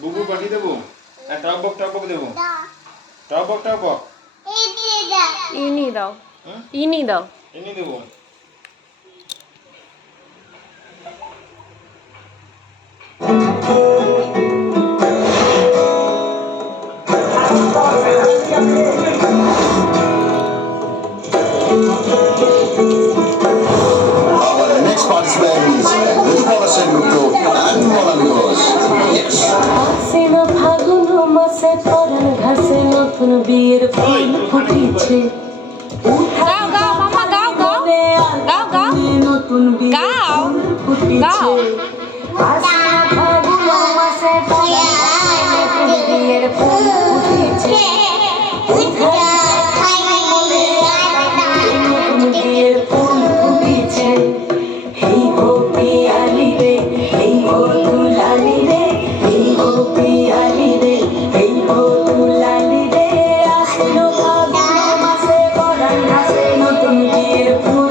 বুবু পাটি দেবো, টক বক দেবো, টক বক ইনি দাও, ইনি দাও। এনে দেবো। Our next participant is Ritupola Senguto and Molamigos. Yes. আসেনা ফাগুন মাসে পরান ঘাসে নতুন বিয়ের ফুল ফুটেছে। গাও গাও মামা গাও গাও গাও গাও নতুন বিয়ের গাও ফুল গাও। ফুটেছে। আসেনা ফাগুন মাসে পরান ঘাসে নতুন বিয়ের ফুল ফুটেছে। নতুন বিয়ের ফুল ফুটেছে। এই গো পিয়ালি রে, এই গো দুলালি রে, এই গো পিয়ালি রে, এই গো দুলালি রে। আসলো ফাগুন মাসে পরান ঘাসে নতুন বিয়ের ফুল